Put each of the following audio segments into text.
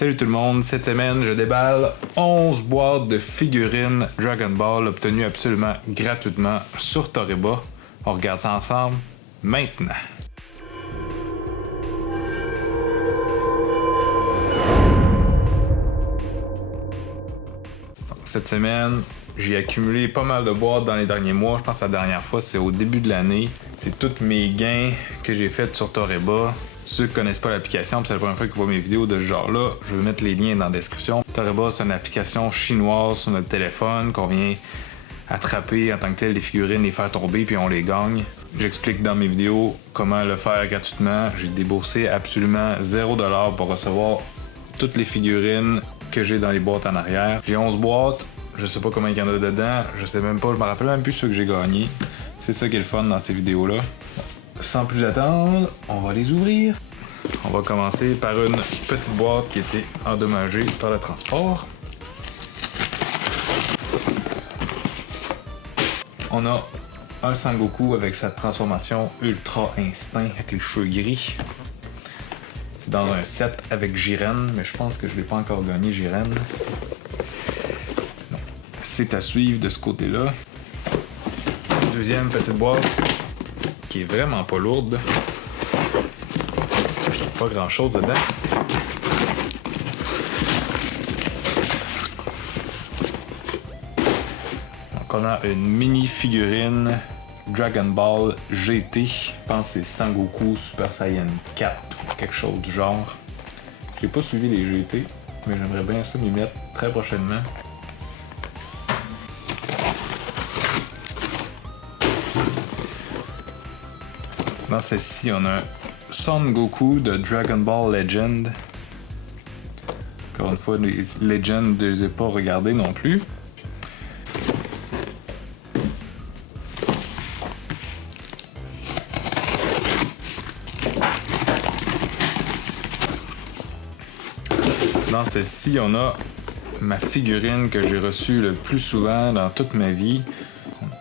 Salut tout le monde, cette semaine je déballe 11 boîtes de figurines Dragon Ball obtenues absolument gratuitement sur Toreba. On regarde ça ensemble maintenant. Cette semaine, j'ai accumulé pas mal de boîtes dans les derniers mois. Je pense que la dernière fois, c'est au début de l'année. C'est tous mes gains que j'ai faits sur Toreba. Ceux qui connaissent pas l'application, puis c'est la première fois qu'ils voient mes vidéos de ce genre-là, je vais mettre les liens dans la description. Toreba, c'est une application chinoise sur notre téléphone qu'on vient attraper en tant que tel les figurines, les faire tomber, puis on les gagne. J'explique dans mes vidéos comment le faire gratuitement. J'ai déboursé absolument 0$ pour recevoir toutes les figurines que j'ai dans les boîtes en arrière. J'ai 11 boîtes, je sais pas combien il y en a dedans, je sais même pas, je me rappelle même plus ceux que j'ai gagnés. C'est ça qui est le fun dans ces vidéos-là. Sans plus attendre, on va les ouvrir. On va commencer par une petite boîte qui était endommagée par le transport. On a un Sangoku avec sa transformation Ultra Instinct avec les cheveux gris. C'est dans un set avec Jiren, mais je pense que je l'ai pas encore gagné Jiren. Non. C'est à suivre de ce côté-là. Deuxième petite boîte qui est vraiment pas lourde. Pas grand chose dedans. Donc on a une mini figurine Dragon Ball GT. Je pense que c'est Sangoku Super Saiyan 4 ou quelque chose du genre. J'ai pas suivi les GT, mais j'aimerais bien ça m'y mettre très prochainement. Dans celle-ci, on a un Son Goku de Dragon Ball Legend. Encore une fois, les Legend, je les ai pas regardés non plus. Dans celle-ci, on a ma figurine que j'ai reçue le plus souvent dans toute ma vie.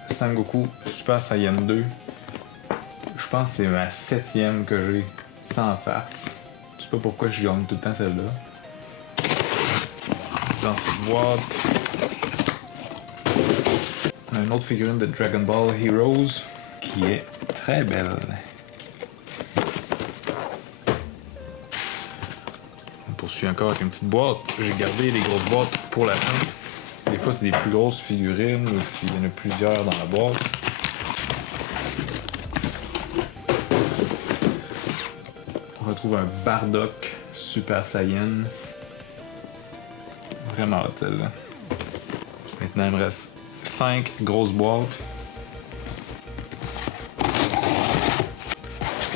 Sangoku Super Saiyan 2. Je pense que c'est ma 7e que j'ai sans face. Je sais pas pourquoi je gagne tout le temps celle-là. Dans cette boîte, on a une autre figurine de Dragon Ball Heroes qui est très belle. On poursuit encore avec une petite boîte. J'ai gardé les grosses boîtes pour la fin. Des fois, c'est des plus grosses figurines ou s'il y en a plusieurs dans la boîte. On retrouve un Bardock Super Saiyan. Vraiment hot celle-là. Maintenant, il me reste 5 grosses boîtes.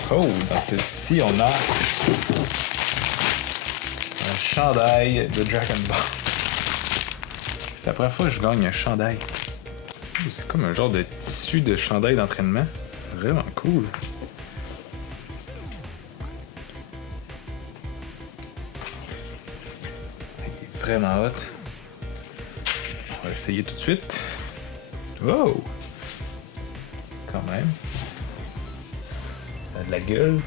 Oh, dans celle-ci, on a un chandail de Dragon Ball. C'est la première fois que je gagne un chandail. C'est comme un genre de tissu de chandail d'entraînement. Vraiment cool. Vraiment hot. On va essayer tout de suite. Wow! Quand même. Ça a de la gueule.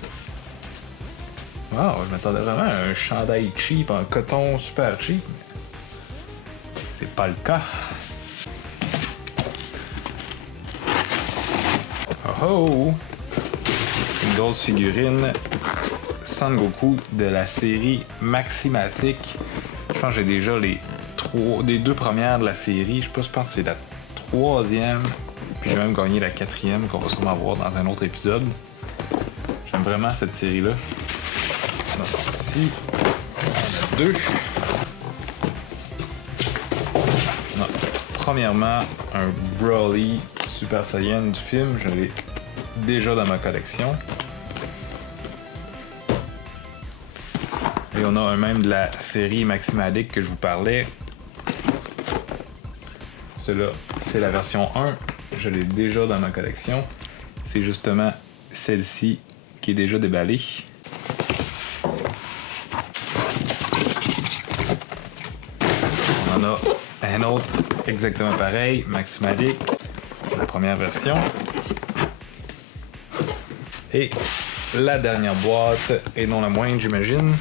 Wow, je m'attendais vraiment à un chandail cheap, un coton super cheap. C'est pas le cas. Oh oh! Une grosse figurine Sangoku de la série Maximatic. Je pense que j'ai déjà les 2 premières de la série. Je pense que c'est la 3e. Puis j'ai même gagné la 4e qu'on va sûrement voir dans un autre épisode. J'aime vraiment cette série-là. Donc ici, on a 2. Non. Premièrement, un Broly Super Saiyan du film. Je l'ai déjà dans ma collection. Et on a un même de la série Maximatic que je vous parlais. Celui-là, c'est la version 1. Je l'ai déjà dans ma collection. C'est justement celle-ci qui est déjà déballée. On en a un autre exactement pareil, Maximatic, la première version. Et la dernière boîte, et non la moindre, j'imagine.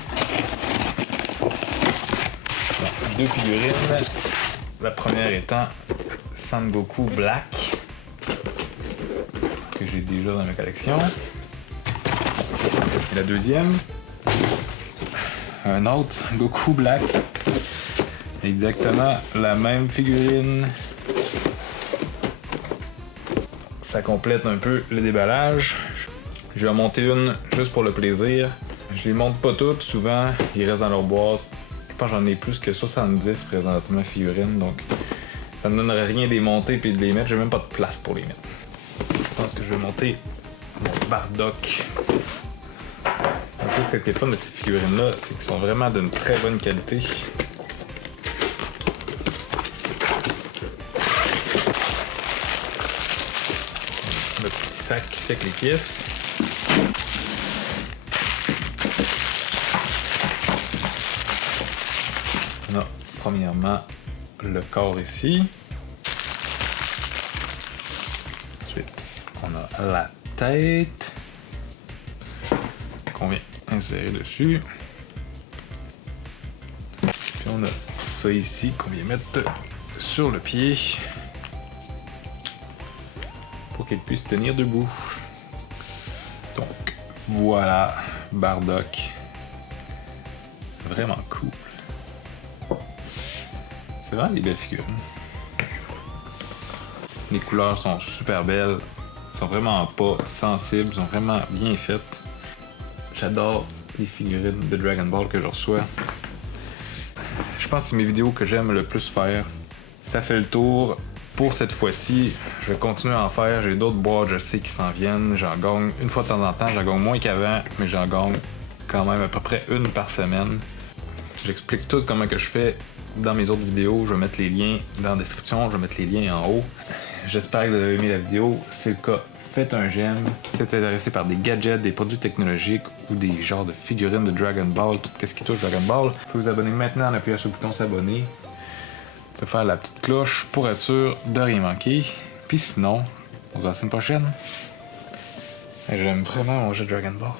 2 figurines. La première étant Sangoku Black, que j'ai déjà dans ma collection. Et la deuxième, un autre Goku Black. Exactement la même figurine. Ça complète un peu le déballage. Je vais en monter une juste pour le plaisir. Je les monte pas toutes, souvent ils restent dans leur boîte. Je pense que j'en ai plus que 70 présentement figurines, donc ça me donnerait rien de les monter puis de les mettre. J'ai même pas de place pour les mettre. Je pense que je vais monter mon Bardock. En plus, ce qui est fun de ces figurines-là, c'est qu'ils sont vraiment d'une très bonne qualité. Le petit sac ici avec les pièces. On a premièrement le corps ici. Ensuite, on a la tête qu'on vient insérer dessus. Puis on a ça ici qu'on vient mettre sur le pied pour qu'elle puisse tenir debout. Donc voilà, Bardock. Vraiment cool. C'est vraiment des belles figurines. Les couleurs sont super belles. Ils sont vraiment pas sensibles, ils sont vraiment bien faites. J'adore les figurines de Dragon Ball que je reçois. Je pense que c'est mes vidéos que j'aime le plus faire. Ça fait le tour pour cette fois-ci. Je vais continuer à en faire. J'ai d'autres boîtes, je sais, qui s'en viennent. J'en gagne une fois de temps en temps. J'en gagne moins qu'avant, mais j'en gagne quand même à peu près une par semaine. J'explique tout comment que je fais dans mes autres vidéos. Je vais mettre les liens dans la description. Je vais mettre les liens en haut. J'espère que vous avez aimé la vidéo. Si c'est le cas, faites un j'aime. Si vous êtes intéressé par des gadgets, des produits technologiques ou des genres de figurines de Dragon Ball, tout ce qui touche Dragon Ball, vous pouvez vous abonner maintenant en appuyant sur le bouton s'abonner. Vous pouvez faire la petite cloche pour être sûr de rien manquer. Puis sinon, on se voit la semaine prochaine. J'aime vraiment mon jeu de Dragon Ball.